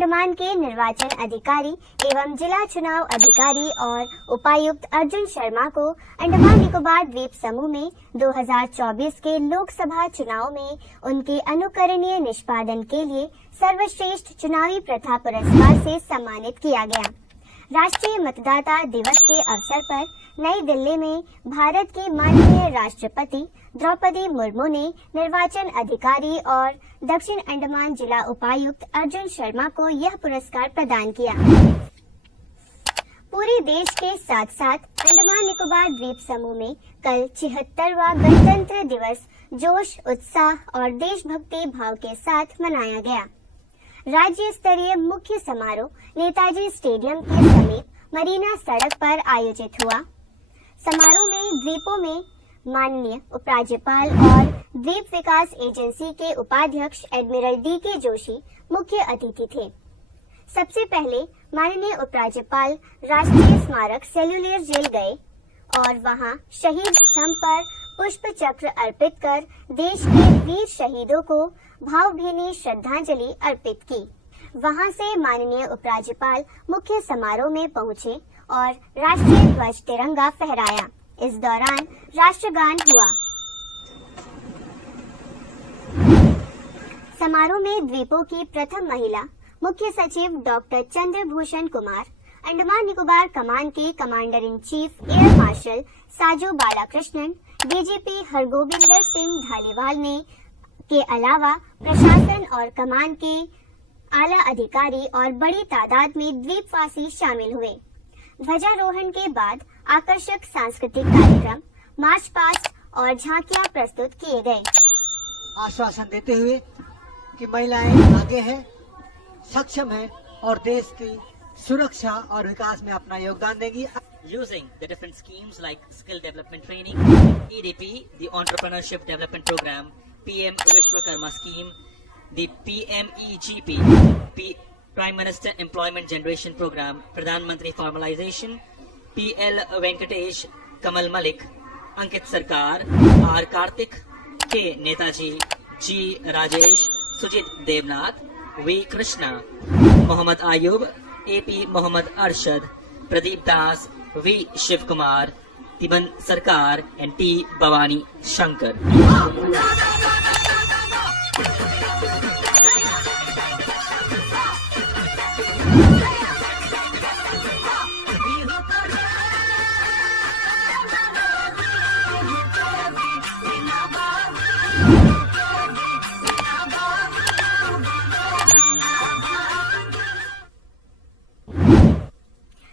अंडमान के निर्वाचन अधिकारी एवं जिला चुनाव अधिकारी और उपायुक्त अर्जुन शर्मा को अंडमान निकोबार द्वीप समूह में 2024 के लोकसभा चुनाव में उनके अनुकरणीय निष्पादन के लिए सर्वश्रेष्ठ चुनावी प्रथा पुरस्कार से सम्मानित किया गया। राष्ट्रीय मतदाता दिवस के अवसर पर नई दिल्ली में भारत की माननीय राष्ट्रपति द्रौपदी मुर्मू ने निर्वाचन अधिकारी और दक्षिण अंडमान जिला उपायुक्त अर्जुन शर्मा को यह पुरस्कार प्रदान किया। पूरे देश के साथ साथ अंडमान निकोबार द्वीप समूह में कल 76वां गणतंत्र दिवस जोश, उत्साह और देशभक्ति भाव के साथ मनाया गया। राज्य स्तरीय मुख्य समारोह नेताजी स्टेडियम के समीप मरीना सड़क पर आयोजित हुआ। समारोह में द्वीपों में माननीय उपराज्यपाल और द्वीप विकास एजेंसी के उपाध्यक्ष एडमिरल डी.के. जोशी मुख्य अतिथि थे। सबसे पहले माननीय उपराज्यपाल राष्ट्रीय स्मारक सेल्युलर जेल गए और वहां शहीद स्तंभ पर पुष्प चक्र अर्पित कर देश के वीर शहीदों को भावभीनी श्रद्धांजलि अर्पित की। वहां से माननीय उपराज्यपाल मुख्य समारोह में पहुंचे और राष्ट्रीय ध्वज तिरंगा फहराया। इस दौरान राष्ट्रगान हुआ। समारोह में द्वीपों की प्रथम महिला मुख्य सचिव डॉक्टर चंद्रभूषण कुमार, अंडमान निकोबार कमान के commander in chief air marshal साजो बालाकृष्णन, डीजीपी हरगोविंदर सिंह धालीवाल ने के अलावा प्रशासन और कमान के आला अधिकारी और बड़ी तादाद में द्वीपवासी शामिल हुए। ध्वजारोहण के बाद आकर्षक सांस्कृतिक कार्यक्रम, मार्च पास्ट और झांकियां प्रस्तुत किए गए। आश्वासन देते हुए कि महिलाएं आगे हैं, सक्षम हैं और देश की सुरक्षा और विकास में अपना योगदान देंगी। Using the different schemes like skill development training, EDP, the entrepreneurship development program, PM Vishwakarma scheme, the PMEGP, Prime Minister Employment Generation Program, Pradhan Mantri Formalization, PL Venkatesh, Kamal Malik, Ankit Sarkar, R Karthik, K Netaji, G Rajesh, Sujit Devnath, V Krishna, Mohammad Ayub, AP Mohammad Arshad, Pradeep Das, V Shiv Kumar, Tiban Sarkar and T Bhavani Shankar.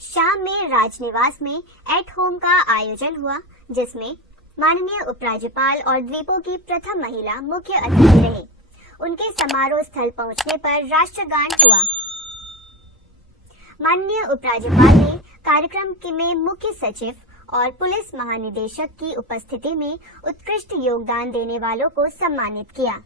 शाम में राजनिवास में at home का आयोजन हुआ, जिसमें माननीय उपराज्यपाल और द्वीपों की प्रथम महिला मुख्य अतिथि रहे। उनके समारोह स्थल पहुंचने पर राष्ट्रगान हुआ। माननीय उपराज्यपाल ने कार्यक्रम में मुख्य सचिव और पुलिस महानिदेशक की उपस्थिति में उत्कृष्ट योगदान देने वालों को सम्मानित किया।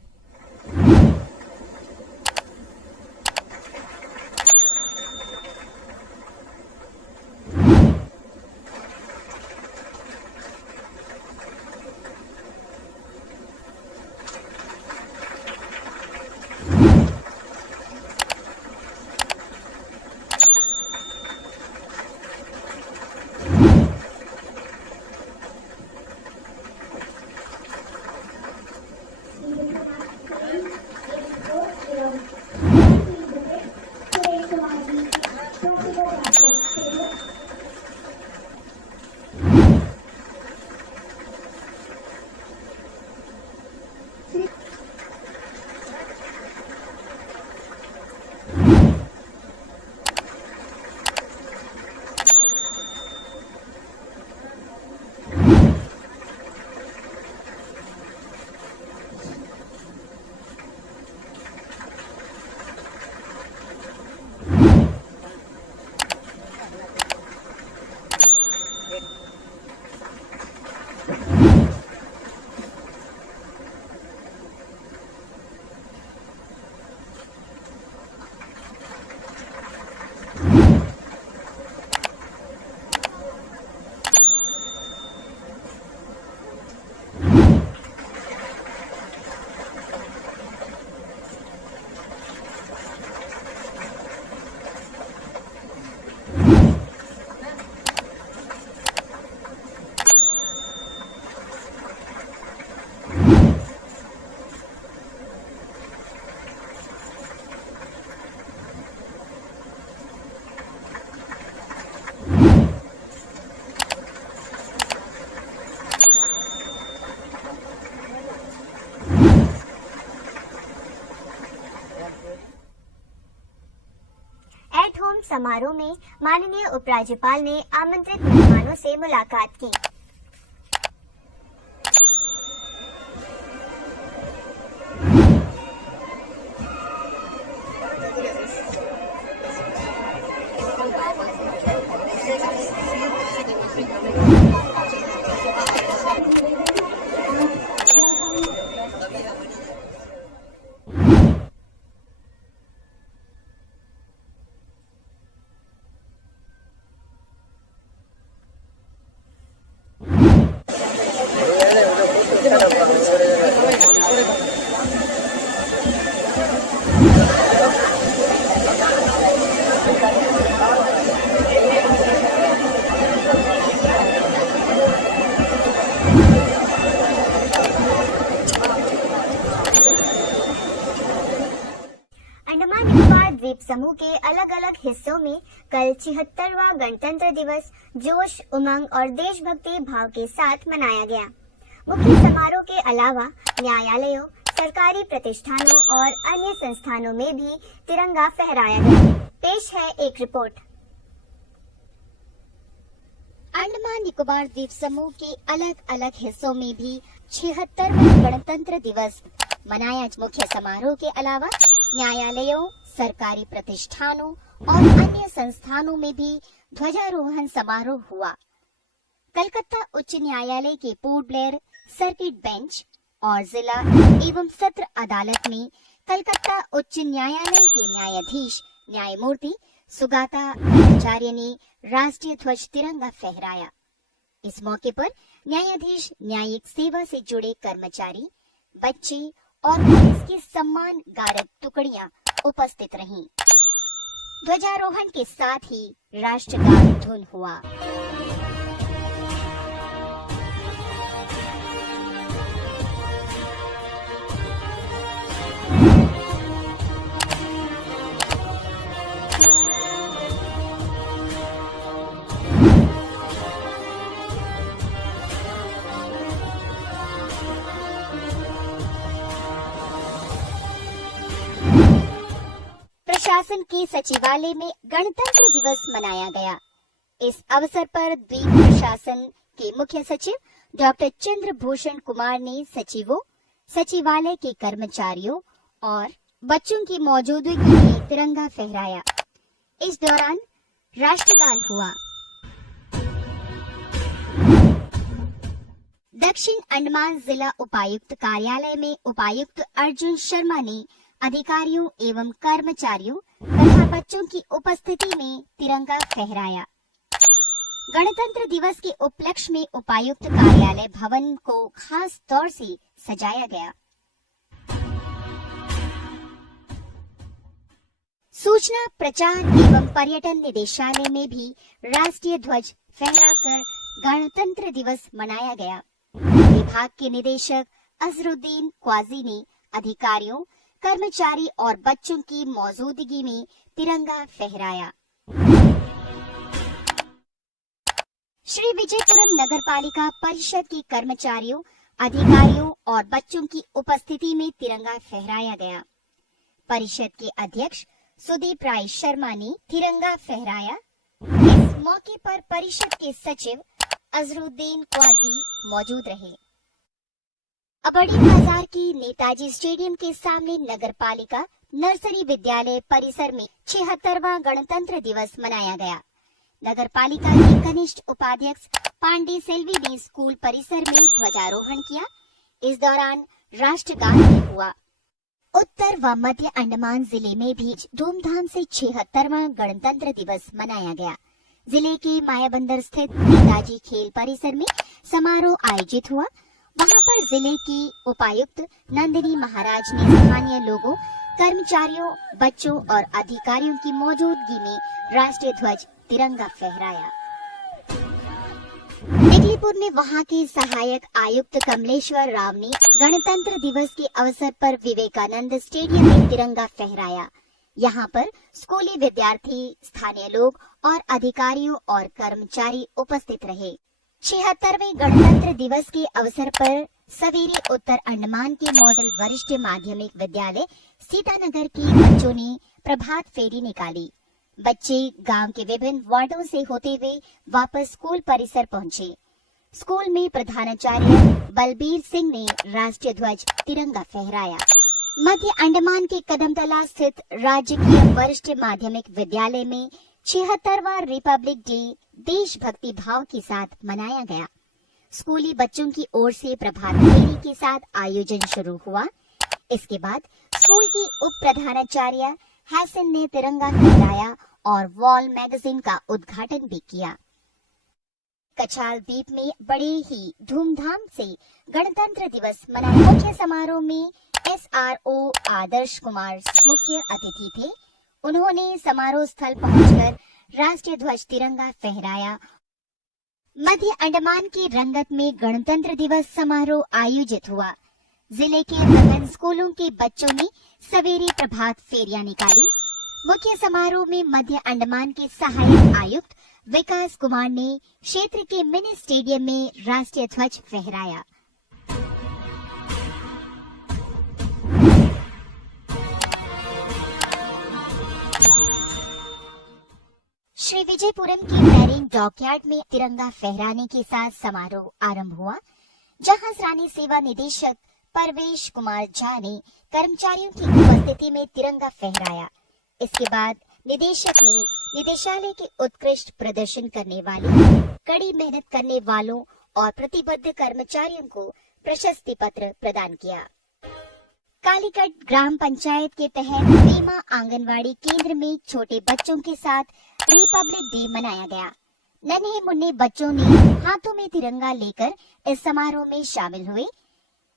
समारोह में माननीय उपराज्यपाल ने आमंत्रित मेहमानों से मुलाकात की। अंडमान निकोबार द्वीप समूह के अलग अलग हिस्सों में कल 76वां गणतंत्र दिवस जोश, उमंग और देशभक्ति भाव के साथ मनाया गया। मुख्य समारोह के अलावा न्यायालयों, सरकारी प्रतिष्ठानों और अन्य संस्थानों में भी तिरंगा फहराया गया। पेश है एक रिपोर्ट। अंडमान निकोबार द्वीप समूह के अलग अलग हिस्सों में भी 76वां गणतंत्र दिवस मनाया। मुख्य समारोह के अलावा न्यायालयों, सरकारी प्रतिष्ठानों और अन्य संस्थानों में भी ध्वजारोहण समारोह हुआ। कलकत्ता उच्च न्यायालय के पोर्ट ब्लेयर सर्किट बेंच और जिला एवं सत्र अदालत में कलकत्ता उच्च न्यायालय के न्यायाधीश न्यायमूर्ति सुगाता आचार्य ने राष्ट्रीय ध्वज तिरंगा फहराया। इस मौके पर न्यायाधीश, न्यायिक सेवा से जुड़े कर्मचारी, बच्चे और पुलिस की सम्मान गारद टुकड़ियां उपस्थित रहीं। ध्वजारोहण के साथ ही राष्ट्रगान धुन हुआ। प्रशासन के सचिवालय में गणतंत्र दिवस मनाया गया। इस अवसर पर द्वीप प्रशासन के मुख्य सचिव डॉक्टर चंद्रभूषण कुमार ने सचिवों, सचिवालय के कर्मचारियों और बच्चों की मौजूदगी में तिरंगा फहराया। इस दौरान राष्ट्रगान हुआ। दक्षिण अंडमान जिला उपायुक्त कार्यालय में उपायुक्त अर्जुन शर्मा ने अधिकारियों एवं कर्मचारियों तथा बच्चों की उपस्थिति में तिरंगा फहराया। गणतंत्र दिवस के उपलक्ष्य में उपायुक्त कार्यालय भवन को खास तौर से सजाया गया। सूचना, प्रचार एवं पर्यटन निदेशालय में भी राष्ट्रीय ध्वज फहराकर गणतंत्र दिवस मनाया गया। विभाग के निदेशक अजरुद्दीन क्वाजी ने अधिकारियों, कर्मचारी और बच्चों की मौजूदगी में तिरंगा फहराया। श्री विजयपुरम नगरपालिका परिषद के कर्मचारियों, अधिकारियों और बच्चों की उपस्थिति में तिरंगा फहराया गया। परिषद के अध्यक्ष सुदीप राय शर्मा ने तिरंगा फहराया। इस मौके पर परिषद के सचिव अजरुद्दीन क्वाजी मौजूद रहे। अबड़ी बाजार की नेताजी स्टेडियम के सामने नगरपालिका नर्सरी विद्यालय परिसर में 76वां गणतंत्र दिवस मनाया गया। नगरपालिका के कनिष्ठ उपाध्यक्ष पांडे सेल्वी ने स्कूल परिसर में ध्वजारोहण किया। इस दौरान राष्ट्रगान भी हुआ। उत्तर व मध्य अंडमान जिले में भी धूमधाम से 76वां गणतंत्र दिवस मनाया गया। जिले के मायाबंदर स्थित नेताजी खेल परिसर में समारोह आयोजित हुआ। वहां पर जिले की उपायुक्त नंदिनी महाराज ने स्थानीय लोगों, कर्मचारियों, बच्चों और अधिकारियों की मौजूदगी में राष्ट्रीय ध्वज तिरंगा फहराया। दिगलीपुर में वहां के सहायक आयुक्त कमलेश्वर राव ने गणतंत्र दिवस के अवसर पर विवेकानंद स्टेडियम में तिरंगा फहराया। यहाँ पर स्कूली विद्यार्थी, स्थानीय लोग और अधिकारियों और कर्मचारी उपस्थित रहे। 76वें गणतंत्र दिवस के अवसर पर सवेरे उत्तर अंडमान के मॉडल वरिष्ठ माध्यमिक विद्यालय सीतानगर के बच्चों ने प्रभात फेरी निकाली। बच्चे गांव के विभिन्न वार्डों से होते हुए वापस स्कूल परिसर पहुंचे। स्कूल में प्रधानाचार्य बलबीर सिंह ने राष्ट्रीय ध्वज तिरंगा फहराया। मध्य अंडमान के कदमतला स्थित राजकीय वरिष्ठ माध्यमिक विद्यालय में 76वां रिपब्लिक डे देशभक्ति भाव के साथ मनाया गया। स्कूली बच्चों की ओर से प्रभात फेरी के साथ आयोजन शुरू हुआ। इसके बाद स्कूल की उप प्रधानाचार्य हैसन ने तिरंगा फहराया और वॉल मैगजीन का उद्घाटन भी किया। कछाल द्वीप में बड़े ही धूमधाम से गणतंत्र दिवस मनाया। मुख्य समारोह में SRO आदर्श कुमार मुख्य अतिथि थे। उन्होंने समारोह स्थल पहुंचकर राष्ट्रीय ध्वज तिरंगा फहराया। मध्य अंडमान के रंगत में गणतंत्र दिवस समारोह आयोजित हुआ। जिले के विभिन्न स्कूलों के बच्चों ने सवेरे प्रभात फेरियां निकाली। मुख्य समारोह में मध्य अंडमान के सहायक आयुक्त विकास कुमार ने क्षेत्र के मिनी स्टेडियम में राष्ट्रीय ध्वज फहराया। श्री विजयपुरम के मैरीन डॉकयार्ड में तिरंगा फहराने के साथ समारोह आरंभ हुआ, जहां रानी सेवा निदेशक परवेश कुमार झा ने कर्मचारियों की उपस्थिति में तिरंगा फहराया। इसके बाद निदेशक ने निदेशालय के उत्कृष्ट प्रदर्शन करने वाले, कड़ी मेहनत करने वालों और प्रतिबद्ध कर्मचारियों को प्रशस्ति पत्र प्रदान किया। कालीकट ग्राम पंचायत के तहत बीमा आंगनवाड़ी केंद्र में छोटे बच्चों के साथ रिपब्लिक डे मनाया गया। नन्हे मुन्ने बच्चों ने हाथों में तिरंगा लेकर इस समारोह में शामिल हुए।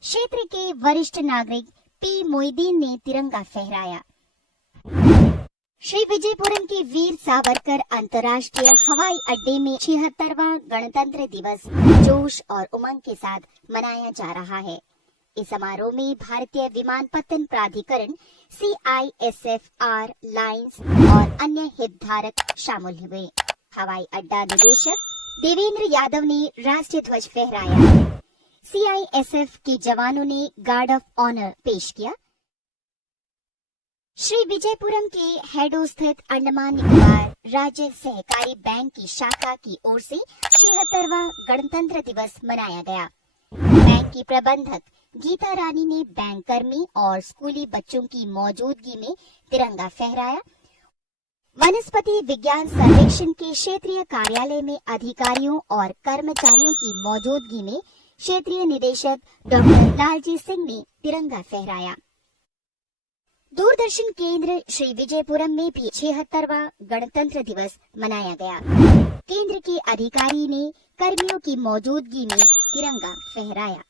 क्षेत्र के वरिष्ठ नागरिक पी मोइदीन ने तिरंगा फहराया। श्री विजयपुरम के वीर सावरकर अंतर्राष्ट्रीय हवाई अड्डे में 76वां गणतंत्र दिवस जोश और उमंग के साथ मनाया जा रहा है। इस समारोह में भारतीय विमानपत्तन प्राधिकरण CISFR लाइंस और अन्य हितधारक शामिल हुए। हवाई अड्डा निदेशक देवेंद्र यादव ने राष्ट्रीय ध्वज फहराया। CISF के जवानों ने गार्ड ऑफ ऑनर पेश किया। श्री विजयपुरम के हेडो स्थित अंडमान निकोबार राज्य सहकारी बैंक की शाखा की ओर से 76वां गणतंत्र दिवस मनाया गया। बैंक की प्रबंधक गीता रानी ने बैंक कर्मी और स्कूली बच्चों की मौजूदगी में तिरंगा फहराया। वनस्पति विज्ञान सर्वेक्षण के क्षेत्रीय कार्यालय में अधिकारियों और कर्मचारियों की मौजूदगी में क्षेत्रीय निदेशक डॉक्टर लालजी सिंह ने तिरंगा फहराया। दूरदर्शन केंद्र श्री विजयपुरम में भी 76वां गणतंत्र दिवस मनाया गया। केंद्र के अधिकारी ने कर्मियों की मौजूदगी में तिरंगा फहराया।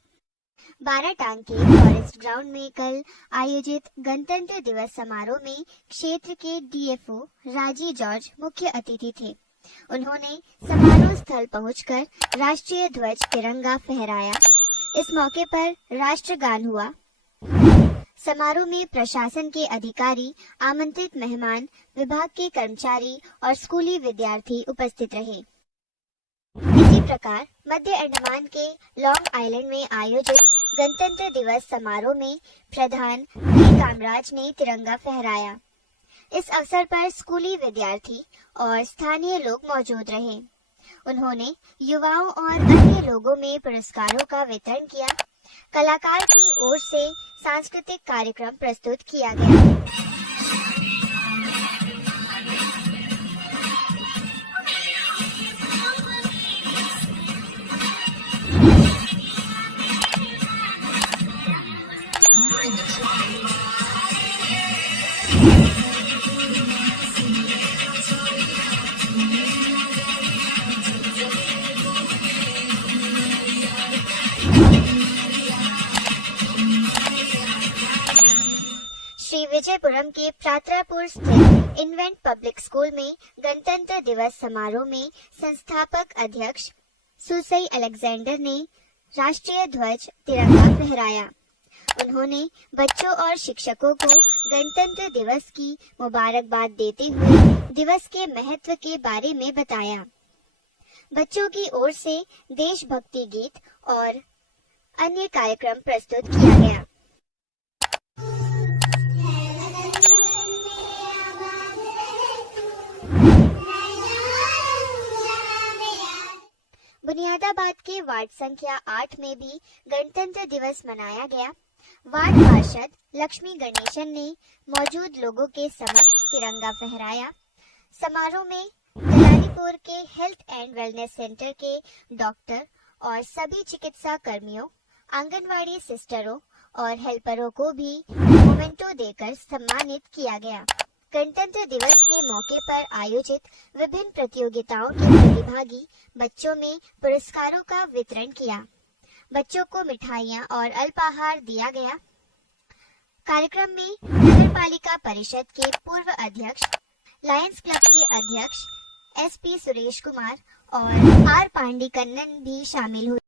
बाराटांग के फॉरेस्ट ग्राउंड में कल आयोजित गणतंत्र दिवस समारोह में क्षेत्र के DFO राजी जॉर्ज मुख्य अतिथि थे। उन्होंने समारोह स्थल पहुंचकर राष्ट्रीय ध्वज तिरंगा फहराया। इस मौके पर राष्ट्रगान हुआ। समारोह में प्रशासन के अधिकारी, आमंत्रित मेहमान, विभाग के कर्मचारी और स्कूली विद्यार्थी उपस्थित रहे। इसी प्रकार मध्य अंडमान के लॉन्ग आइलैंड में आयोजित गणतंत्र दिवस समारोह में प्रधान पी कामराज ने तिरंगा फहराया। इस अवसर पर स्कूली विद्यार्थी और स्थानीय लोग मौजूद रहे। उन्होंने युवाओं और अन्य लोगों में पुरस्कारों का वितरण किया। कलाकार की ओर से सांस्कृतिक कार्यक्रम प्रस्तुत किया गया। श्री विजयपुरम के प्रात्रापुर स्थित इन्वेंट पब्लिक स्कूल में गणतंत्र दिवस समारोह में संस्थापक अध्यक्ष सुसई अलेक्जेंडर ने राष्ट्रीय ध्वज तिरंगा फहराया। उन्होंने बच्चों और शिक्षकों को गणतंत्र दिवस की मुबारकबाद देते हुए दिवस के महत्व के बारे में बताया। बच्चों की ओर से देशभक्ति गीत और अन्य कार्यक्रम प्रस्तुत किया गया। हैदराबाद के वार्ड संख्या 8 में भी गणतंत्र दिवस मनाया गया। वार्ड पार्षद लक्ष्मी गणेशन ने मौजूद लोगों के समक्ष तिरंगा फहराया। समारोह में कल्याणीपुर के हेल्थ एंड वेलनेस सेंटर के डॉक्टर और सभी चिकित्सा कर्मियों, आंगनवाड़ी सिस्टरों और हेल्परों को भी मोमेंटो देकर सम्मानित किया गया। गणतंत्र दिवस के मौके पर आयोजित विभिन्न प्रतियोगिताओं के प्रतिभागी बच्चों में पुरस्कारों का वितरण किया। बच्चों को मिठाइयां और अल्पाहार दिया गया। कार्यक्रम में नगर पालिका परिषद के पूर्व अध्यक्ष, लायंस क्लब के अध्यक्ष SP सुरेश कुमार और R पांडी कन्नन भी शामिल हुए।